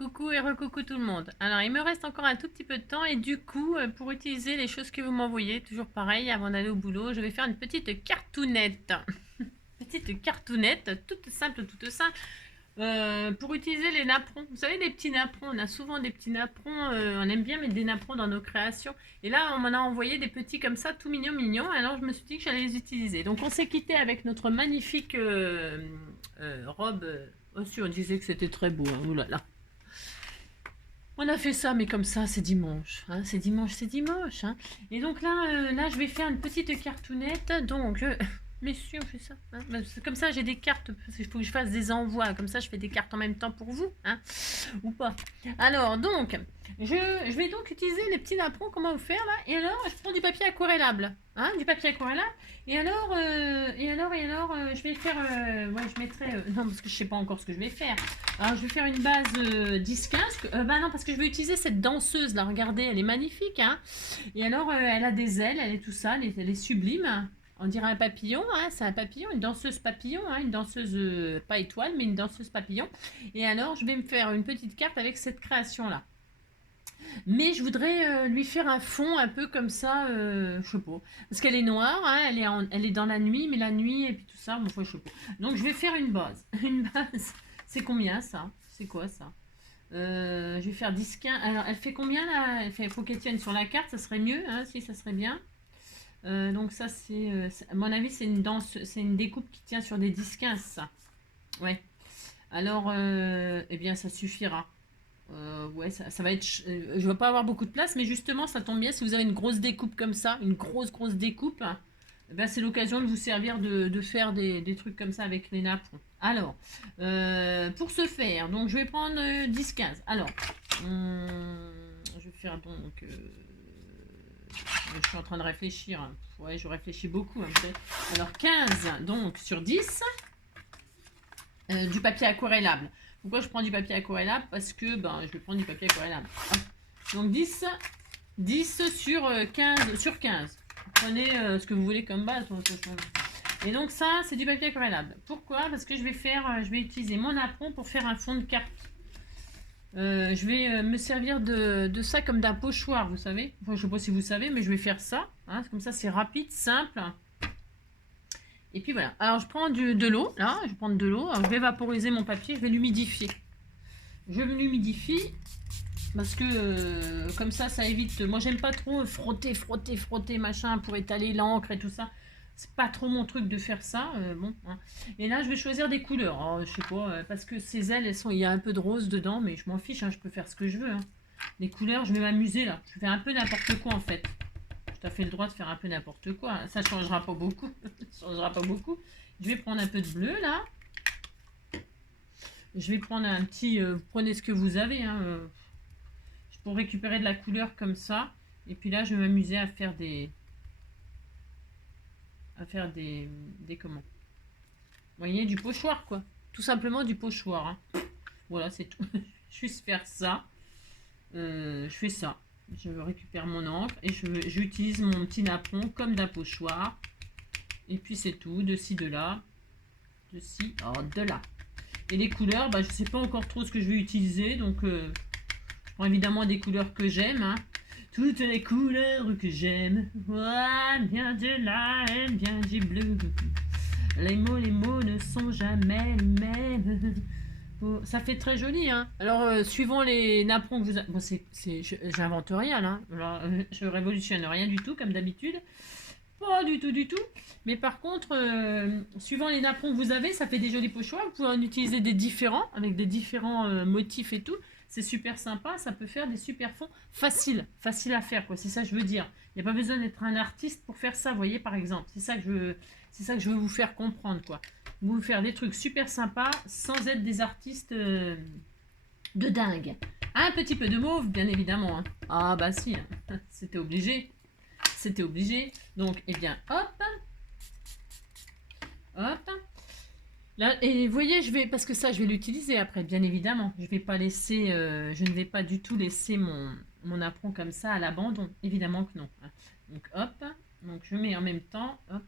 Coucou et recoucou tout le monde. Alors, il me reste encore un tout petit peu de temps et du coup, pour utiliser les choses que vous m'envoyez, toujours pareil, avant d'aller au boulot, je vais faire une petite cartoonette. Petite cartoonette, toute simple, pour utiliser les napperons. Vous savez, les petits napperons, on a souvent des petits napperons, on aime bien mettre des napperons dans nos créations. Et là, on m'en a envoyé des petits comme ça, tout mignons, alors je me suis dit que j'allais les utiliser. Donc, on s'est quitté avec notre magnifique robe. Aussi, on disait que c'était très beau, hein. Ouh là là. On a fait ça, mais comme ça, c'est dimanche. Hein, c'est dimanche. Hein. Et donc là, je vais faire une petite cartoonette. Donc, messieurs, on fait ça. Hein. Comme ça, j'ai des cartes. Parce qu'il faut que je fasse des envois. Comme ça, je fais des cartes en même temps pour vous. Hein, ou pas. Alors, donc, je vais donc utiliser les petits napperons. Comment vous faire là? Et alors, je prends du papier aquarellable. Hein, du papier aquarellable. Et alors, je vais faire. Ouais, je mettrai. Non, parce que je sais pas encore ce que je vais faire. Alors, je vais faire une base 10-15. Bah non, parce que je vais utiliser cette danseuse là. Regardez, elle est magnifique. Hein. Et alors, elle a des ailes, elle est tout ça, elle est sublime. On dirait un papillon, hein, c'est un papillon, une danseuse papillon, hein, une danseuse pas étoile, mais une danseuse papillon. Et alors, je vais me faire une petite carte avec cette création-là. Mais je voudrais lui faire un fond un peu comme ça, je sais pas. Parce qu'elle est noire, hein, elle est dans la nuit, mais la nuit et puis tout ça, bon, je sais pas. Donc je vais faire une base. Une base, c'est combien ça? C'est quoi ça? Je vais faire 10, 15. Alors elle fait combien là? Il faut qu'elle tienne sur la carte, ça serait mieux, hein, si ça serait bien. Donc ça à mon avis c'est une danse, c'est une découpe qui tient sur des 10-15 ça. Ouais. Alors, eh bien ça suffira. Ouais, ça va être. Je vais pas avoir beaucoup de place, mais justement, ça tombe bien si vous avez une grosse découpe comme ça, une grosse découpe. Eh ben, c'est l'occasion de vous servir de faire des trucs comme ça avec les napperons. Alors, pour ce faire, donc je vais prendre 10-15. Alors, je vais faire donc. Je suis en train de réfléchir. Ouais, je réfléchis beaucoup. Hein, alors, 15 donc sur 10, du papier aquarellable. Pourquoi je prends du papier aquarellable? Parce que je vais prendre du papier aquarellable. Hop. Donc 10 sur 15 sur 15. Prenez ce que vous voulez comme base. Et donc ça, c'est du papier aquarellable. Pourquoi? Parce que je vais utiliser mon apron pour faire un fond de carte. Je vais me servir de ça comme d'un pochoir, vous savez. Enfin, je ne sais pas si vous savez, mais je vais faire ça. Hein, comme ça, c'est rapide, simple. Et puis voilà. Alors je prends de l'eau, là, je vais prendre de l'eau. Je vais vaporiser mon papier, je vais l'humidifier. Je l'humidifie parce que comme ça évite. Moi j'aime pas trop frotter, machin pour étaler l'encre et tout ça. C'est pas trop mon truc de faire ça. Bon. Hein. Et là je vais choisir des couleurs. Alors, je sais pas, parce que ces ailes, il y a un peu de rose dedans, mais je m'en fiche, hein, je peux faire ce que je veux. Hein. Les couleurs, je vais m'amuser là. Je fais un peu n'importe quoi en fait. Tu as fait le droit de faire un peu n'importe quoi. Ça changera pas beaucoup. Ça changera pas beaucoup. Je vais prendre un peu de bleu là. Je vais prendre un petit. Vous prenez ce que vous avez. Hein, pour récupérer de la couleur comme ça. Et puis là, je vais m'amuser à faire des. Des comment? Vous voyez, du pochoir quoi. Tout simplement du pochoir. Hein. Voilà, c'est tout. Juste faire ça. Je fais ça. Je récupère mon encre et j'utilise mon petit napperon comme d'un pochoir. Et puis c'est tout, de ci, de là. De ci, de là. Et les couleurs, je ne sais pas encore trop ce que je vais utiliser. Donc je prends évidemment des couleurs que j'aime. Hein. Toutes les couleurs que j'aime. Bien de la haine, bien du bleu. Les mots ne sont jamais les mêmes. Ça fait très joli, hein. Alors, suivant les napperons que vous... Bon, j'invente rien, là. Alors, je révolutionne rien du tout, comme d'habitude. Pas du tout. Mais par contre, suivant les napperons que vous avez, ça fait des jolis pochoirs. Vous pouvez en utiliser des différents, avec des différents motifs et tout. C'est super sympa, ça peut faire des super fonds facile à faire, quoi. C'est ça que je veux dire. Il n'y a pas besoin d'être un artiste pour faire ça, vous voyez, par exemple. C'est ça que je veux vous faire comprendre, quoi. Vous faire des trucs super sympas sans être des artistes de dingue. Un petit peu de mauve, bien évidemment. Hein. Ah bah si, hein. C'était obligé. C'était obligé. Donc, eh bien, hop. Là, et vous voyez, parce que ça, je vais l'utiliser après, bien évidemment. Je ne vais pas du tout laisser mon apron comme ça à l'abandon. Évidemment que non. Hein. Donc, hop. Donc, je mets en même temps, hop.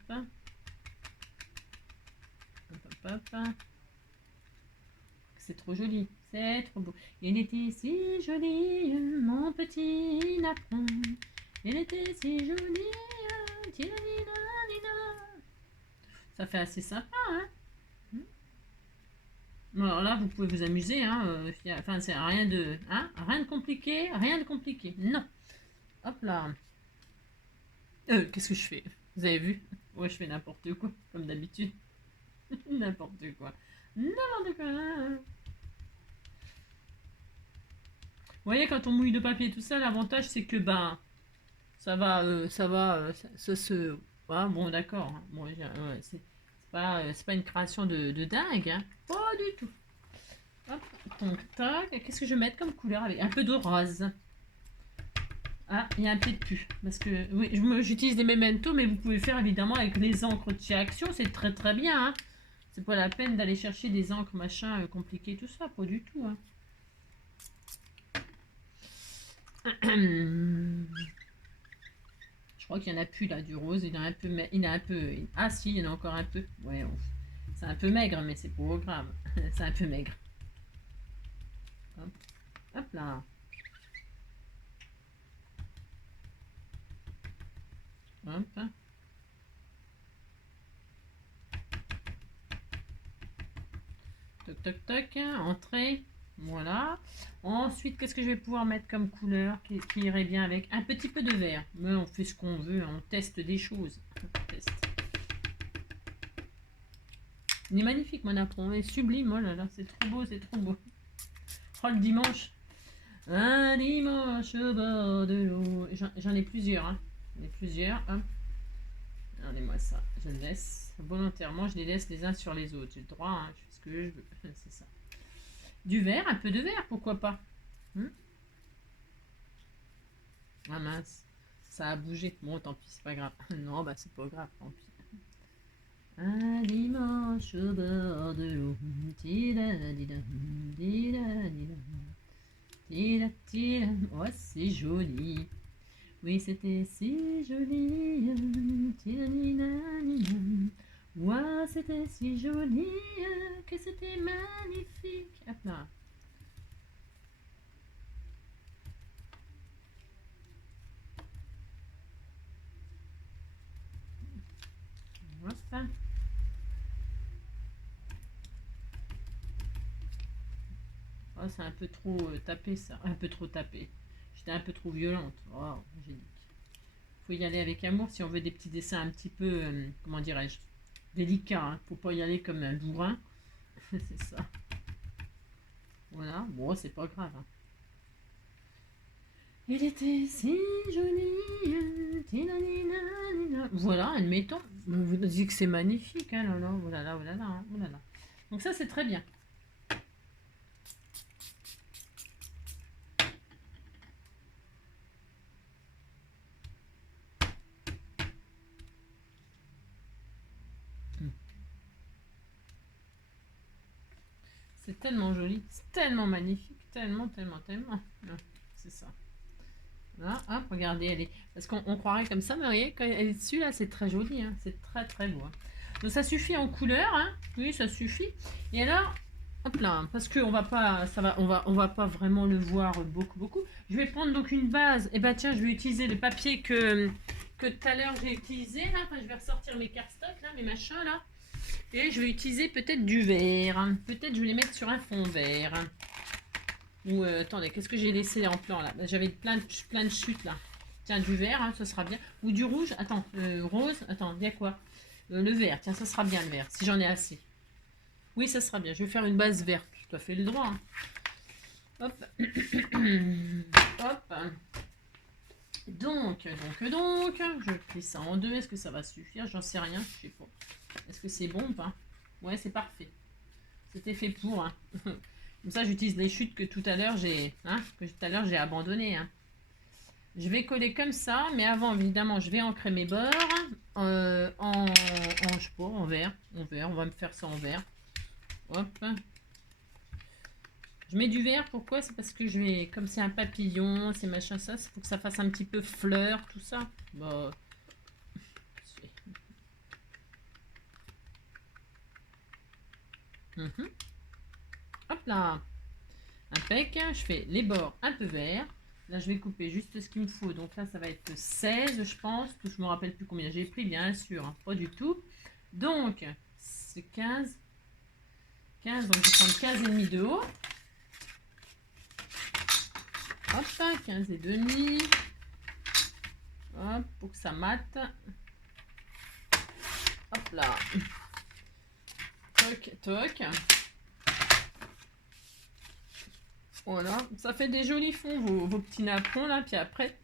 c'est trop joli. C'est trop beau. Il était si joli, mon petit lapin. Il était si joli. Ça fait assez sympa, hein. Bon, alors là, vous pouvez vous amuser, hein. Enfin, c'est rien de, hein, rien de compliqué, rien de compliqué. Non. Hop là. Qu'est-ce que je fais? Vous avez vu? Ouais, je fais n'importe quoi, comme d'habitude. N'importe quoi. N'importe quoi. Vous voyez, quand on mouille de papier tout ça, l'avantage c'est que ben ça se. Ah, bon, d'accord, hein. Bon, ouais, c'est pas une création de dingue, hein. Pas du tout. Hop, donc tac. Qu'est-ce que je vais mettre comme couleur avec un peu de rose. Ah, il y a un peu de pu. Parce que oui, j'utilise des Memento, mais vous pouvez faire évidemment avec les encres de chez Action, c'est très très bien, hein. C'est pas la peine d'aller chercher des encres machin compliquées, tout ça, pas du tout, hein. Je crois qu'il y en a plus là du rose, il a un peu, ah si, il y en a encore un peu. Ouais, c'est un peu maigre, mais c'est pas grave. C'est un peu maigre. Hop, hop là. Hop. Toc toc toc, entrée. Voilà. Ensuite, qu'est-ce que je vais pouvoir mettre comme couleur qui irait bien avec? Un petit peu de vert. Mais on fait ce qu'on veut, on teste des choses. On teste. Il est magnifique, mon apron. Il est sublime. Oh là là, c'est trop beau, c'est trop beau. Oh, le dimanche. Un dimanche au bord de l'eau. J'en ai plusieurs, hein. J'en ai plusieurs. Hop. Regardez-moi ça. Je le laisse volontairement. Je les laisse les uns sur les autres. J'ai le droit, hein. Je fais ce que je veux. C'est ça. Du vert, un peu de vert, pourquoi pas. Ah mince. Ça a bougé. Bon, tant pis, c'est pas grave. Non, bah c'est pas grave, tant pis. Un dimanche au bord de l'eau. Oh, c'est joli. Oui, c'était si joli. Ouais, c'était si joli que c'était magnifique. Hop là. Hop. Oh, c'est un peu trop tapé ça. Un peu trop tapé. J'étais un peu trop violente. Oh, j'ai dit. Faut y aller avec amour si on veut des petits dessins un petit peu, comment dirais-je, délicats. Hein. Faut pas y aller comme un bourrin. C'est ça. Voilà. Bon, c'est pas grave. Hein. Il était si joli. Voilà, admettons. Vous dites que c'est magnifique. Hein, là, là, voilà, voilà, hein, voilà. Donc ça, c'est très bien. C'est tellement joli, c'est tellement magnifique, tellement, tellement, tellement. C'est ça. Là, hop, regardez, elle est. Parce qu'on croirait comme ça, mais vous voyez, quand elle est dessus, là, c'est très joli, hein. C'est très, très beau. Hein. Donc ça suffit en couleur, hein. Oui, ça suffit. Et alors, hop là, parce qu'on va pas, on va pas vraiment le voir beaucoup, beaucoup. Je vais prendre donc une base. Et bah tiens, je vais utiliser le papier que tout à l'heure j'ai utilisé là. Enfin, je vais ressortir mes cardstock là, mes machins là. Et je vais utiliser peut-être du vert. Peut-être je vais les mettre sur un fond vert. Ou attendez, qu'est-ce que j'ai laissé en plan là? J'avais plein de chutes là. Tiens, du vert, hein, ça sera bien. Ou du rouge. Attends, rose. Attends, il y a quoi? Le vert. Tiens, ça sera bien le vert, si j'en ai assez. Oui, ça sera bien. Je vais faire une base verte. Tout à fait le droit. Hein. Hop. Hop. Donc, je plie ça en deux. Est-ce que ça va suffire? J'en sais rien. Je sais pas. Est-ce que c'est bon ou pas? Ouais, c'est parfait. C'était fait pour. Hein. Comme ça, j'utilise les chutes que tout à l'heure j'ai abandonnées. Hein. Je vais coller comme ça, mais avant, évidemment, je vais ancrer mes bords je sais pas, en vert. En vert, on va me faire ça en vert. Hop. Je mets du vert, pourquoi? C'est parce que je vais, comme c'est un papillon, c'est machin, ça, il faut que ça fasse un petit peu fleur, tout ça. Bah, hop là. Impec. Je fais les bords un peu verts. Là, je vais couper juste ce qu'il me faut. Donc là, ça va être 16, je pense. Je me rappelle plus combien j'ai pris, bien sûr. Hein, pas du tout. Donc, c'est 15. 15, donc je vais prendre 15 et demi de haut. Hop, 15 et demi. Hop, pour que ça mate. Hop là. Toc, toc. Voilà, ça fait des jolis fonds, vos petits napperons là. Puis après,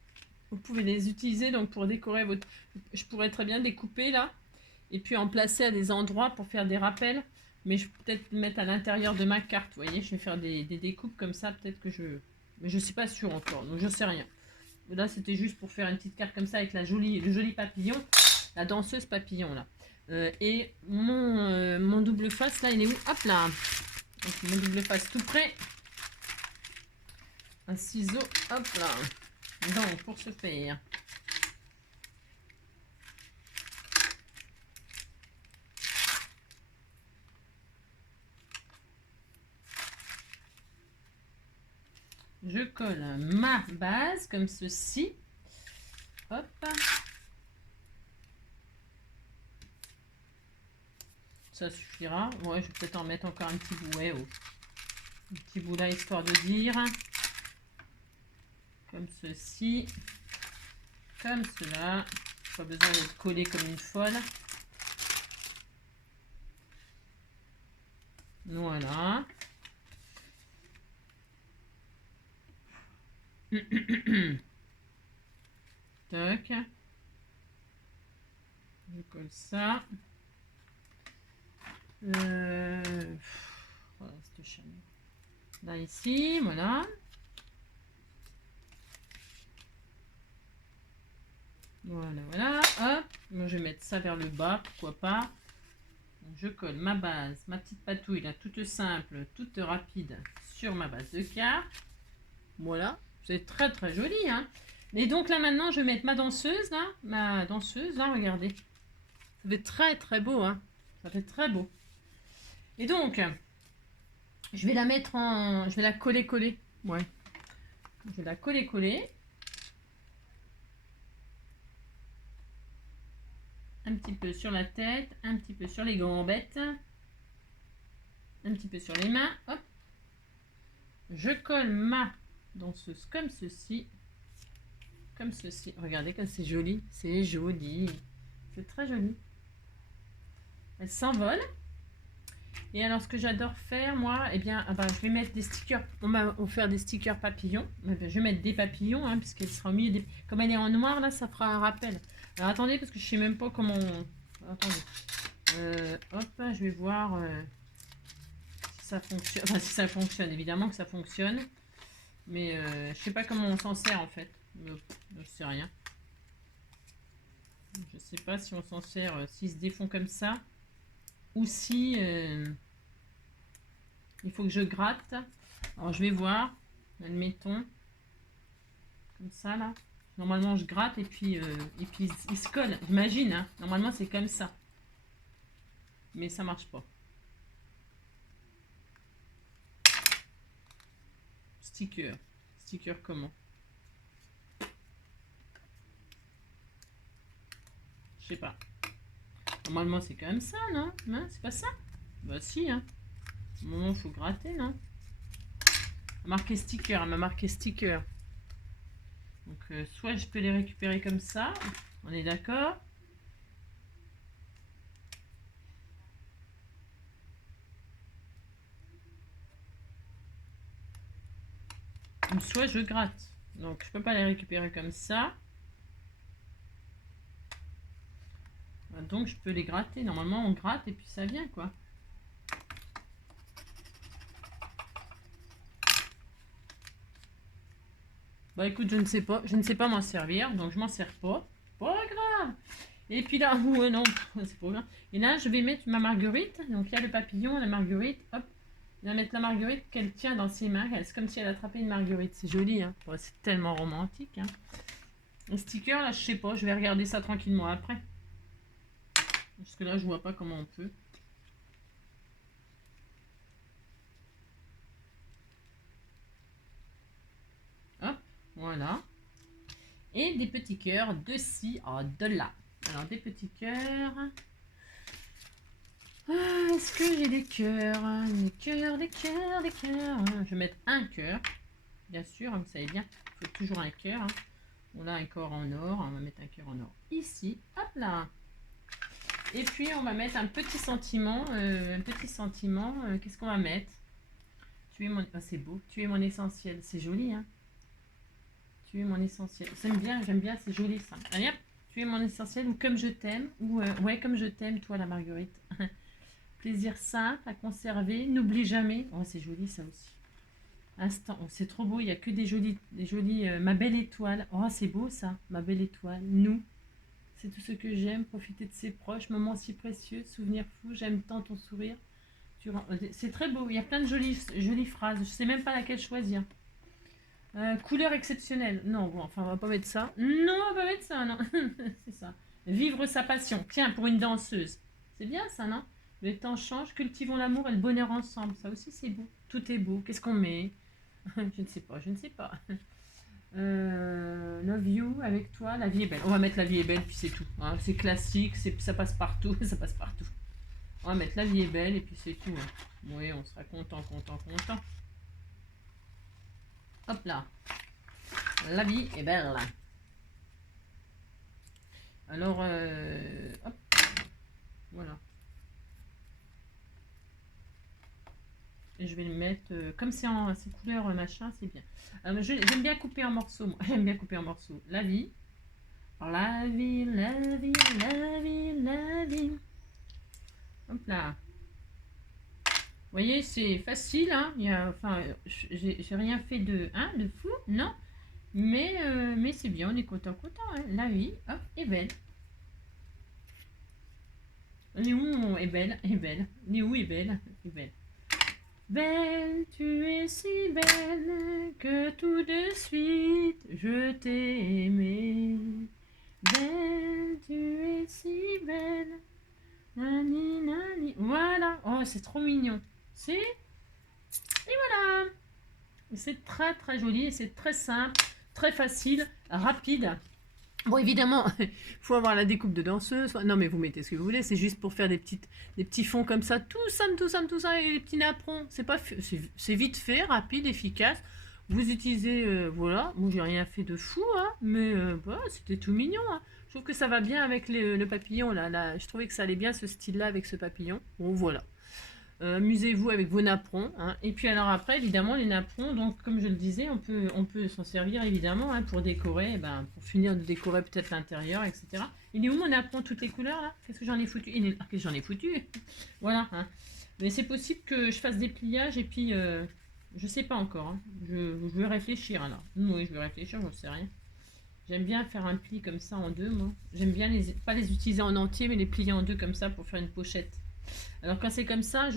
vous pouvez les utiliser donc pour décorer votre... Je pourrais très bien découper là. Et puis en placer à des endroits pour faire des rappels. Mais je peux peut-être le mettre à l'intérieur de ma carte. Vous voyez, je vais faire des découpes comme ça. Peut-être que je... Mais je ne suis pas sûre encore, donc je ne sais rien. Là, c'était juste pour faire une petite carte comme ça avec le joli papillon. La danseuse papillon là. Et mon double face là, il est où? Hop là. Donc, mon double face tout prêt. Un ciseau, hop là. Donc, pour ce faire, je colle ma base comme ceci. Hop. Ça suffira. Ouais, je vais peut-être en mettre encore un petit bout. Ouais, oh. Un petit bout là, histoire de dire. Comme ceci. Comme cela. Pas besoin d'être collé comme une folle. Voilà. Toc. Je colle ça. Voilà, cette chaîne. Là, ici, voilà. Voilà, voilà. Hop. Moi, je vais mettre ça vers le bas, pourquoi pas. Donc, je colle ma base, ma petite patouille, là, toute simple, toute rapide, sur ma base de carte. Voilà. C'est très, très joli, hein. Et donc, là, maintenant, je vais mettre ma danseuse, là. Ma danseuse, là, regardez. Ça fait très, très beau, hein. Ça fait très beau. Et donc, je vais la mettre en... Je vais la coller. Ouais. Je vais la coller. Un petit peu sur la tête, un petit peu sur les gambettes, un petit peu sur les mains. Hop. Je colle ma danseuse comme ceci. Comme ceci. Regardez comme c'est joli. C'est joli. C'est très joli. Elle s'envole. Et alors, ce que j'adore faire, moi, eh bien, je vais mettre des stickers. On m'a offert des stickers papillons. Je vais mettre des papillons, hein, puisqu'elle sera au milieu des... Comme elle est en noir, là, ça fera un rappel. Alors, attendez, parce que je sais même pas comment... Attendez. Hop, je vais voir si ça fonctionne. Enfin, si ça fonctionne, évidemment que ça fonctionne. Mais je sais pas comment on s'en sert, en fait. Je sais rien. Je sais pas si on s'en sert, s'ils se défont comme ça. Ou si... il faut que je gratte. Alors, je vais voir. Admettons. Comme ça, là. Normalement, je gratte et puis il se colle. J'imagine, hein. Normalement, c'est comme ça. Mais ça marche pas. Sticker. Sticker comment? Je sais pas. Normalement, c'est comme ça, non? Non, c'est pas ça? Bah si, hein. Au moment où il faut gratter, non? Elle m'a marqué sticker, elle m'a marqué sticker. Donc, soit je peux les récupérer comme ça. On est d'accord? Soit je gratte. Donc, je peux pas les récupérer comme ça. Donc, je peux les gratter. Normalement, on gratte et puis ça vient, quoi. Bah écoute, je ne sais pas. Je ne sais pas m'en servir. Donc, je m'en sers pas. Pas grave. Et puis là, non, c'est pas grave. Et là, je vais mettre ma marguerite. Donc, il y a le papillon, la marguerite. Hop. Je vais mettre la marguerite qu'elle tient dans ses mains. C'est comme si elle attrapait une marguerite. C'est joli, hein. Ouais, c'est tellement romantique, hein. Le sticker, là, je sais pas. Je vais regarder ça tranquillement après. Parce que là, je vois pas comment on peut. Voilà. Et des petits cœurs de ci, de là. Alors, des petits cœurs. Est-ce que j'ai des cœurs? Des cœurs, des cœurs, des cœurs. Je vais mettre un cœur. Bien sûr, vous savez bien, il faut toujours un cœur. On a un cœur en or. On va mettre un cœur en or ici. Hop là. Et puis, on va mettre un petit sentiment. Qu'est-ce qu'on va mettre? Tu es mon... Oh, c'est beau. Tu es mon essentiel. C'est joli, hein? Tu es mon essentiel. J'aime bien, c'est joli ça. Allez hop, tu es mon essentiel ou comme je t'aime. Ou ouais, comme je t'aime, toi la Marguerite. Plaisir simple à conserver. N'oublie jamais. Oh, c'est joli ça aussi. Instant. Oh, c'est trop beau. Il n'y a que des jolis. Ma belle étoile. Oh, c'est beau ça. Ma belle étoile. Nous. C'est tout ce que j'aime. Profiter de ses proches. Moments si précieux. Souvenirs fous. J'aime tant ton sourire. C'est très beau. Il y a plein de jolies phrases. Je ne sais même pas laquelle choisir. Couleur exceptionnelle. Non, bon, enfin, on va pas mettre ça. Non, on va pas mettre ça, non. C'est ça. Vivre sa passion. Tiens, pour une danseuse. C'est bien ça, non? Le temps change, cultivons l'amour et le bonheur ensemble. Ça aussi, c'est beau. Tout est beau. Qu'est-ce qu'on met? Je ne sais pas, je ne sais pas. Love you, avec toi, la vie est belle. On va mettre la vie est belle, puis c'est tout. Hein. C'est classique, ça passe partout. Ça passe partout. On va mettre la vie est belle, et puis c'est tout. Hein. Oui, on sera content. Hop là. La vie est belle. Alors, hop. Voilà. Et je vais le mettre, comme c'est en ces couleurs machin, c'est bien. J'aime bien couper en morceaux, moi. J'aime bien couper en morceaux. La vie. Alors, la vie, la vie, la vie, la vie. Hop là. Vous voyez, c'est facile, hein. Enfin, j'ai rien fait de fou, non. Mais c'est bien, on est content. Hein. La vie, hop, est belle. Léon est belle, Léo est belle, Belle, tu es si belle que tout de suite je t'ai aimée. Belle, tu es si belle. Nani, nani. Voilà, oh, c'est trop mignon. Et voilà. C'est très très joli et c'est très simple, très facile, rapide. Bon, évidemment, il faut avoir la découpe de danseuse. Non, mais vous mettez ce que vous voulez. C'est juste pour faire des petits fonds comme ça. Tout ça, et des petits napperons. C'est vite fait, rapide, efficace. Vous utilisez, voilà. Bon, j'ai rien fait de fou, hein, mais voilà, c'était tout mignon. Hein. Je trouve que ça va bien avec le papillon. Là, je trouvais que ça allait bien ce style-là avec ce papillon. Bon, voilà. Amusez-vous avec vos napperons. Hein. Et puis alors après, évidemment, les napperons, donc comme je le disais, on peut s'en servir évidemment hein, pour décorer, pour finir de décorer peut-être l'intérieur, etc. Il est où mon napperon, toutes les couleurs là? Qu'est-ce que j'en ai foutu? Qu'est-ce que j'en ai foutu? Voilà. Hein. Mais c'est possible que je fasse des pliages et puis je sais pas encore. Hein. Je vais réfléchir alors. Oui, je vais réfléchir, j'en sais rien. J'aime bien faire un pli comme ça en deux, moi. J'aime bien pas les utiliser en entier, mais les plier en deux comme ça pour faire une pochette. Alors quand c'est comme ça,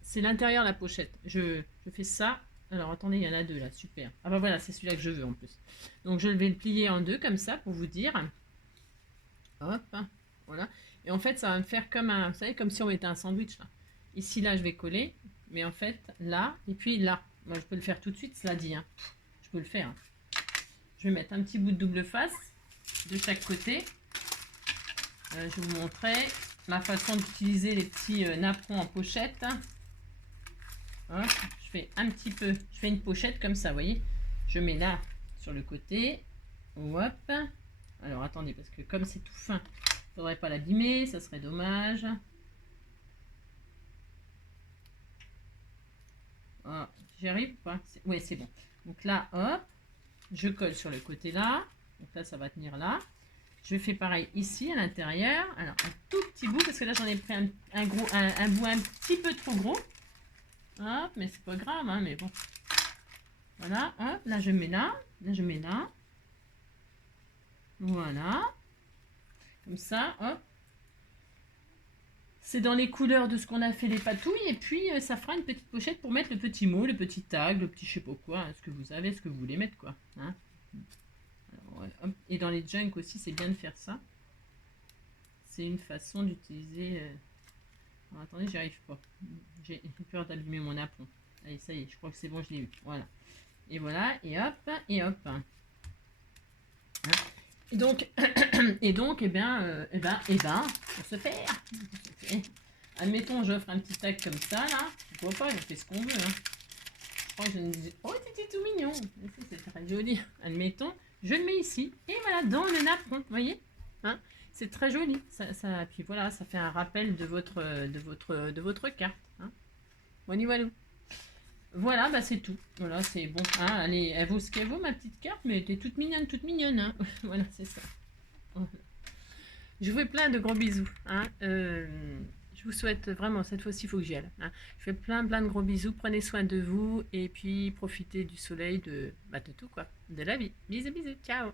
c'est l'intérieur de la pochette. Je fais ça. Alors attendez, il y en a deux là, super. Ah bah voilà, c'est celui-là que je veux en plus. Donc je vais le plier en deux comme ça pour vous dire. Hop, voilà. Et en fait, ça va me faire comme vous savez, comme si on mettait un sandwich là. Ici, là, je vais coller. Mais en fait, là, et puis là. Moi, je peux le faire tout de suite, cela dit. Hein. Je peux le faire. Hein. Je vais mettre un petit bout de double face de chaque côté. Je vais vous montrer ma façon d'utiliser les petits napperons en pochette. Hop, je fais une pochette comme ça, vous voyez. Je mets là sur le côté. Hop. Alors attendez, parce que comme c'est tout fin, il ne faudrait pas l'abîmer, ça serait dommage. Oh, j'y arrive ou pas? Oui, c'est bon. Donc là, hop, je colle sur le côté là. Donc là, ça va tenir là. Je fais pareil ici à l'intérieur. Alors un tout petit bout parce que là j'en ai pris un bout un petit peu trop gros. Hop, mais c'est pas grave, hein, mais bon. Voilà, hop, là je mets là, je mets là. Voilà. Comme ça, hop. C'est dans les couleurs de ce qu'on a fait les patouilles et puis ça fera une petite pochette pour mettre le petit mot, le petit tag, le petit je sais pas quoi, hein, ce que vous avez, ce que vous voulez mettre quoi. Hein. Alors, hop. Et dans les junks aussi, c'est bien de faire ça. C'est une façon d'utiliser... attendez, j'y arrive pas. J'ai peur d'abîmer mon apron. Allez, ça y est, je crois que c'est bon, je l'ai eu. Voilà. Et voilà, et hop, et hop. Hein. Et donc, pour se faire, admettons, j'offre un petit tag comme ça, là, pourquoi pas, on fait ce qu'on veut, hein. Oh, je me disais, oh, c'était tout mignon, c'est très joli, admettons, je le mets ici, et voilà, dans le napperon, vous voyez, hein, c'est très joli, puis voilà, ça fait un rappel de votre carte, hein. Voilà. Voilà, bah c'est tout. Voilà, c'est bon. Hein, allez, elle vaut ce qu'elle vaut, ma petite carte, mais elle était toute mignonne. Hein. Voilà, c'est ça. Je vous fais plein de gros bisous. Hein. Je vous souhaite vraiment, cette fois-ci, il faut que j'y aille. Hein. Je fais plein de gros bisous. Prenez soin de vous et puis profitez du soleil, de tout, quoi. De la vie. Bisous, ciao.